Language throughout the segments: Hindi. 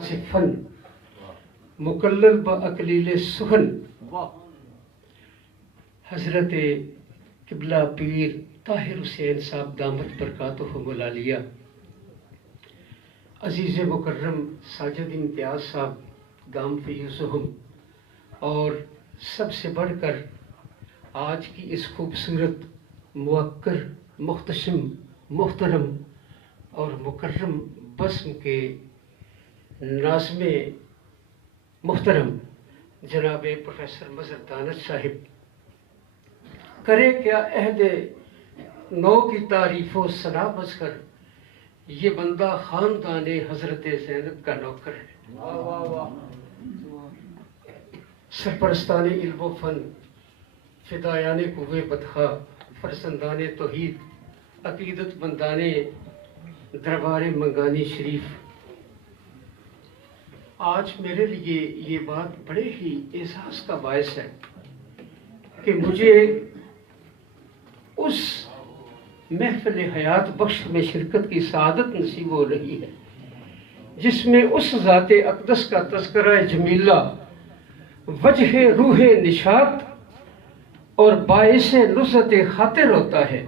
से फन मुकल्लल ब अकलील सुहन हजरत किबला पीर ताहिर हुसैन साहब दामत बरकातुहु मुलालिया, अजीज़ मुकर्रम साजिद इम्तियाज़ साहब गाम फ़यूज़ुहुम, और सबसे बढ़कर आज की इस खूबसूरत मुअक्कर मुख्तशम मोहतरम और मुकर्रम बस्म के नाज़्मे मुहतरम जनाब प्रोफेसर मज़हर दानश साहिब, करे क्या अहदे नौ की तारीफ़ व सना बसकर, ये बंदा ख़ानदाने हज़रत ज़ैनब का नौकर है। सरपरस्ताने इल्म व फ़न, फ़िदायाने कुव्वे बदखा, फरसंदाने तौहीद, अक़ीदत मंदाने दरबारे मंगानी शरीफ। आज मेरे लिए ये बात बड़े ही एहसास का बायस है कि मुझे उस महफ़िल हयात बख्श में शिरकत की सआदत नसीब हो रही है जिसमें उस ज़ाते अक़दस का तज़किरा जमीला वजह रूह निशात और बाइसे नुसरत खातिर होता है,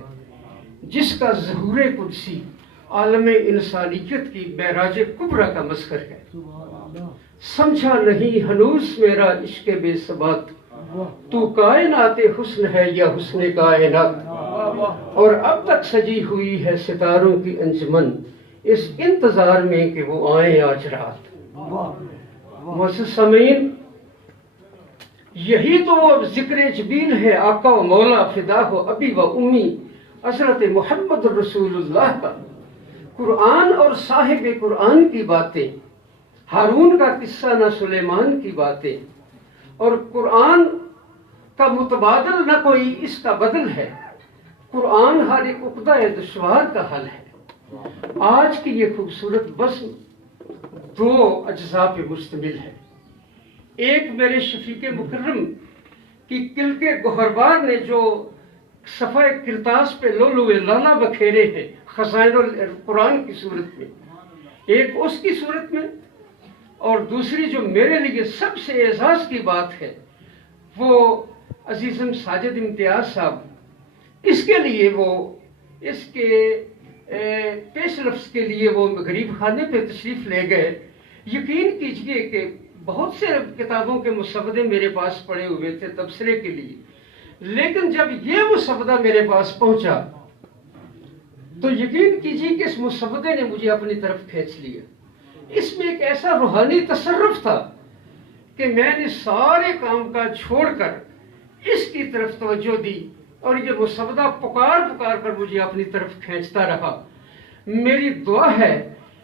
जिसका ज़हूर कुदसी आलम इंसानियत की मेराज कुबरा का मस्कर है। समझा नहीं हनूस मेरा इश्क़ बेसबात, तू कायनाते हुस्न है या हुस्न कायनात, और अब तक सजी हुई है सितारों की अंजुमन इस इंतजार में कि वो आए आज रात। मुअज़्ज़िज़ सामीन, यही तो वो ज़िक्र जबील है आका व मौला फिदा हो अबी व उम्मी हज़रत मोहम्मद रसूलुल्लाह का। कुरान और साहिब कुरान की बातें, हारून का किस्सा न सुलेमान की बातें, और कुरान का मुतबादल न कोई इसका बदल है। कुरान हर एक उक़दा दुश्वार का हल है। आज की ये खूबसूरत बस्म दो अज्जा पे मुश्तमिल है। एक मेरे शफीक मुकर्रम की किल्के गोहरबार ने जो सफ़ाए किरतास पे लोलुए लाला बखेरे हैं खज़ाइनुल कुरान की सूरत में, एक उसकी सूरत में, और दूसरी जो मेरे लिए सबसे एजाज़ की बात है वो अजीज़म साजिद इम्तियाज़ साहब, इसके लिए वो इसके पेश लफ्ज़ के लिए वो गरीब खाने पे तशरीफ़ ले गए। यकीन कीजिए कि बहुत से किताबों के मुसवदे मेरे पास पड़े हुए थे तबसरे के लिए, लेकिन जब ये मुसवदा मेरे पास पहुंचा तो यकीन कीजिए कि इस मुसवदे ने मुझे अपनी तरफ खींच लिया। इसमें एक ऐसा रूहानी तसर्रुफ था कि मैंने सारे काम काज छोड़कर इसकी तरफ तवज्जो दी, और ये मुसवदा पुकार पुकार कर मुझे अपनी तरफ खींचता रहा। मेरी दुआ है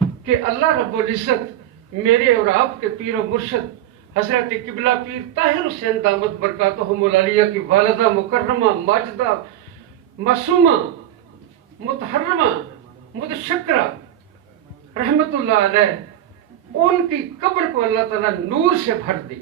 कि अल्लाह रब्बुल इज़्ज़त मेरे और आपके पीर और मुर्शद हजरत किबला पीर ताहिर हुसैन दामत बरकातुहु मुलालिया की वालिदा मुकर्रमा माजिदा मासूमा मुतहर्रमा मुतशक्रा रहमतुल्लाह अलैह, उनकी कब्र को अल्लाह ताला नूर से भर दे।